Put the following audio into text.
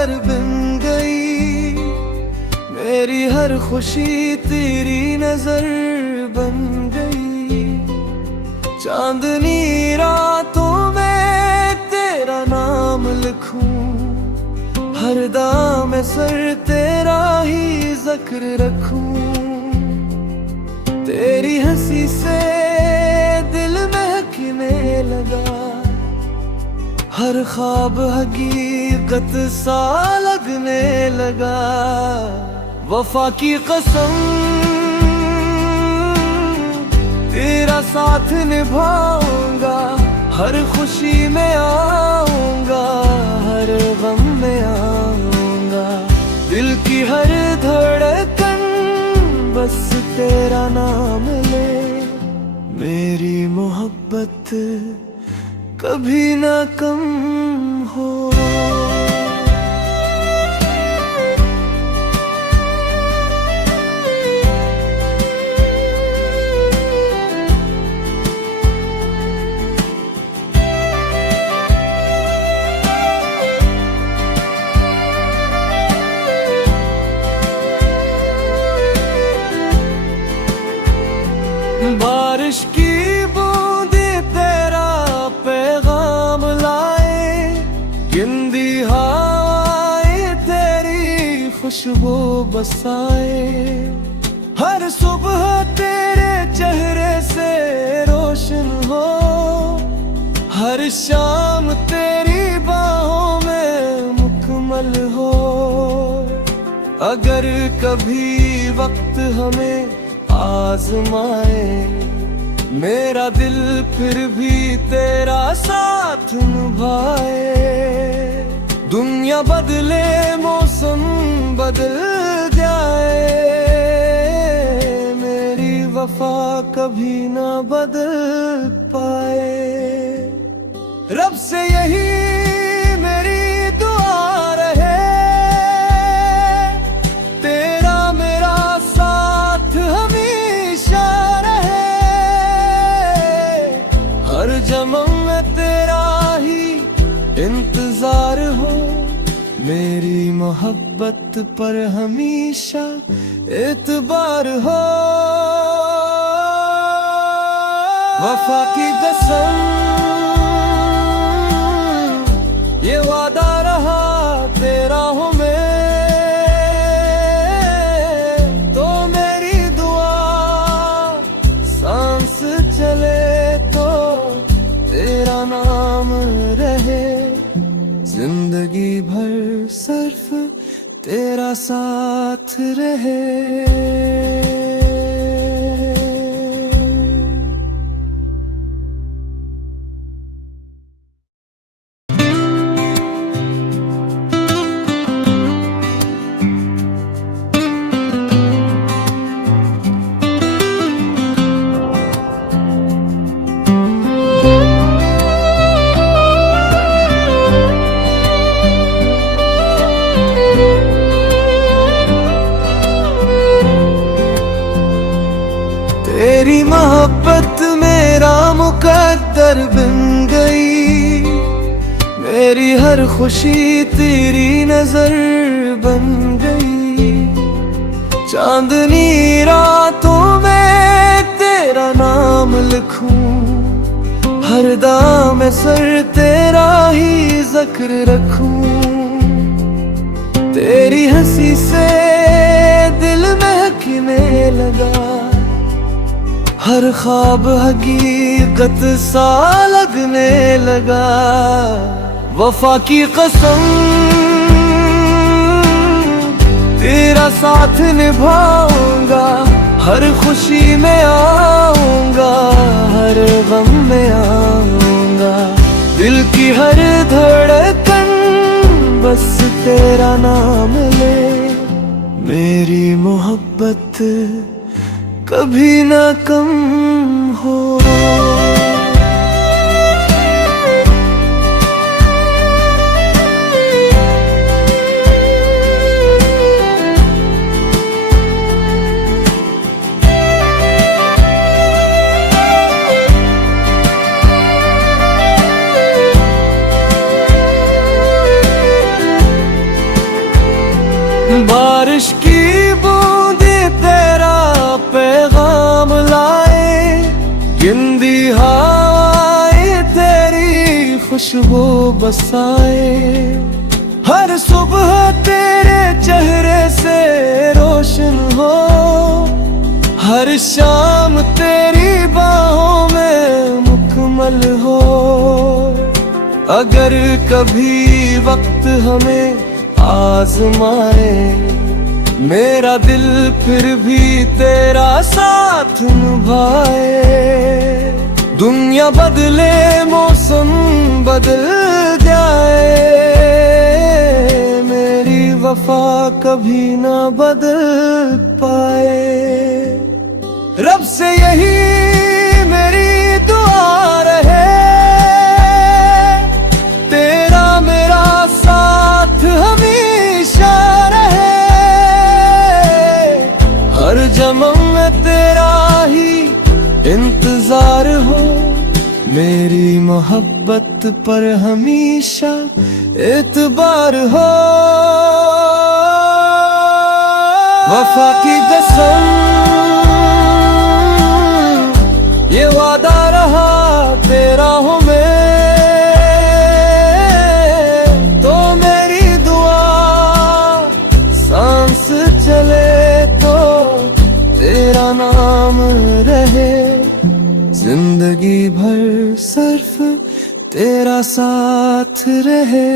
मुकद्दर बिन गई, मेरी हर खुशी तेरी नजर बन गई। चांदनी रातों में तेरा नाम लिखूं, हर दाम सर तेरा ही जिक्र रखूं। तेरी हंसी से दिल महकने लगा, हर ख्वाब हकीकत सा लगने लगा। वफा की कसम तेरा साथ निभाऊंगा, हर खुशी में आऊंगा, हर गम में आऊंगा। दिल की हर धड़कन बस तेरा नाम ले, मेरी मोहब्बत कभी ना कम हो। बारिश की बूंदे तेरा पैगाम लाए, गिनती हवाएं तेरी खुशबू बसाए। हर सुबह तेरे चेहरे से रोशन हो, हर शाम तेरी बाहों में मुकम्मल हो। अगर कभी वक्त हमें आजमाए, मेरा दिल फिर भी तेरा साथ निभाए। दुनिया बदले मौसम बदल जाए, मेरी वफा कभी ना बदल पाए। रब से यही मेरी दुआ रहे, तेरा मेरा साथ हमेशा रहे। हर जन्म में तेरा ही इंतजार हो, मेरी मोहब्बत पर हमेशा एतबार हो। वफा की कसम ये वादा रहा तेरा हूँ मैं, तो मेरी दुआ सांस चले तो तेरा नाम रहे। जिंदगी भर सिर्फ तेरा साथ रहे। तेरी मोहब्बत मेरा मुकद्दर बन गई, मेरी हर खुशी तेरी नजर बन गई। चांदनी रातों में तेरा नाम लिखूं, हर दाम सर तेरा ही जिक्र रखूं। तेरी हंसी से दिल महकने लगा, हर ख्वाब हकीकत सा लगने लगा। वफा की कसम तेरा साथ निभाऊंगा, हर खुशी में आऊंगा, हर गम में आऊंगा। दिल की हर धड़कन बस तेरा नाम ले, मेरी मोहब्बत कभी ना कम हो। की बूंदी तेरा पैगाम लाए, गिनती हवाएं तेरी खुशबू बसाए। हर सुबह तेरे चेहरे से रोशन हो, हर शाम तेरी बाहों में मुकम्मल हो। अगर कभी वक्त हमें आजमाए, मेरा दिल फिर भी तेरा साथ निभाए। दुनिया बदले मौसम बदल जाए, मेरी वफा कभी ना बदल पाए। रब से यही मेरी दुआ रहे, तेरा मेरा साथ हमेशा रहे। हर जन्म में तेरा ही इंतजार हो, मेरी मोहब्बत पर हमेशा एतबार हो। वफा की कसम ये वादा रहा तेरा हूँ मैं, तो मेरी दुआ सांस चले तो तेरा नाम रहे। जिंदगी भर सिर्फ तेरा साथ रहे।